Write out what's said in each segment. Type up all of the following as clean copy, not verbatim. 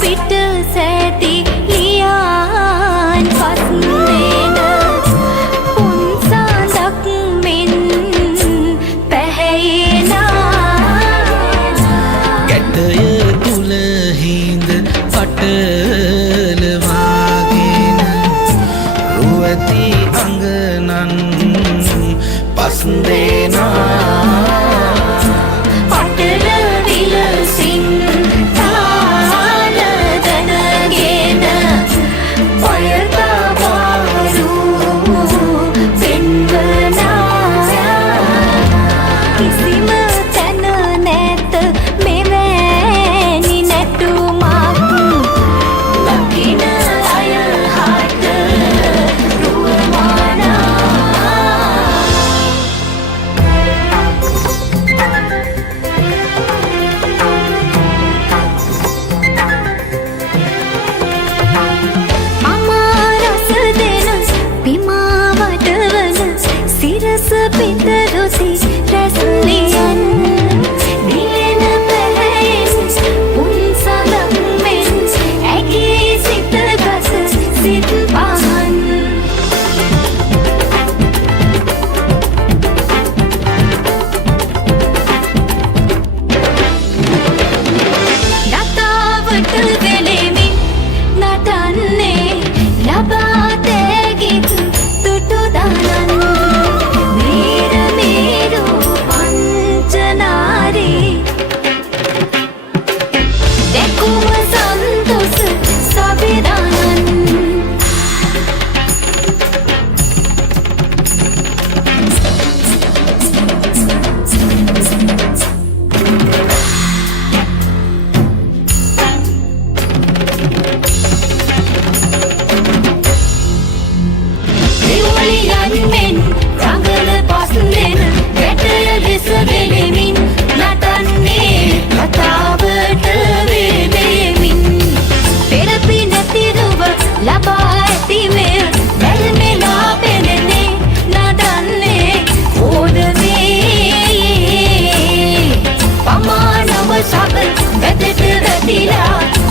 පිට සැටි ලියාන් පස්නේන පුන්සාඳක් මෙන් පැහැයෙනා ගැටය තුල හිඳ පටලවාගෙන රුවති අඟනන් පස්දේනා පිටරොසි රැස්ලියන් දිලෙන පැහැයෙන් පුන්සලක් මෙන් ඇගේ සිත ගස සිත් පහන් නතාවට වෙලෙමින් නටන්නේ ලබා තෑගිත් තුටු දනන්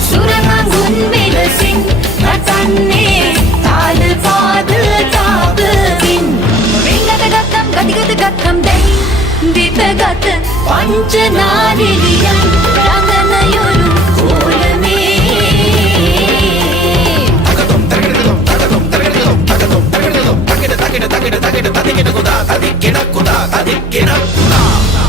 සුරංගුන් මෙලසින් නටන්නේ තාල පාද තාපවින් රිංගත ගත්තම් ගතිගත ගත්තම් දැයි විපගත පංචනාරිලියන් රඟන යොරු කෝලමේ තකතොම් තකටතොම් තකතොම් තකටතොම් තකතොම් තකටතොම් තකට තකට තකට තකට තකට කුදා තදික්කෙන කුදා තදික්කෙන කුදා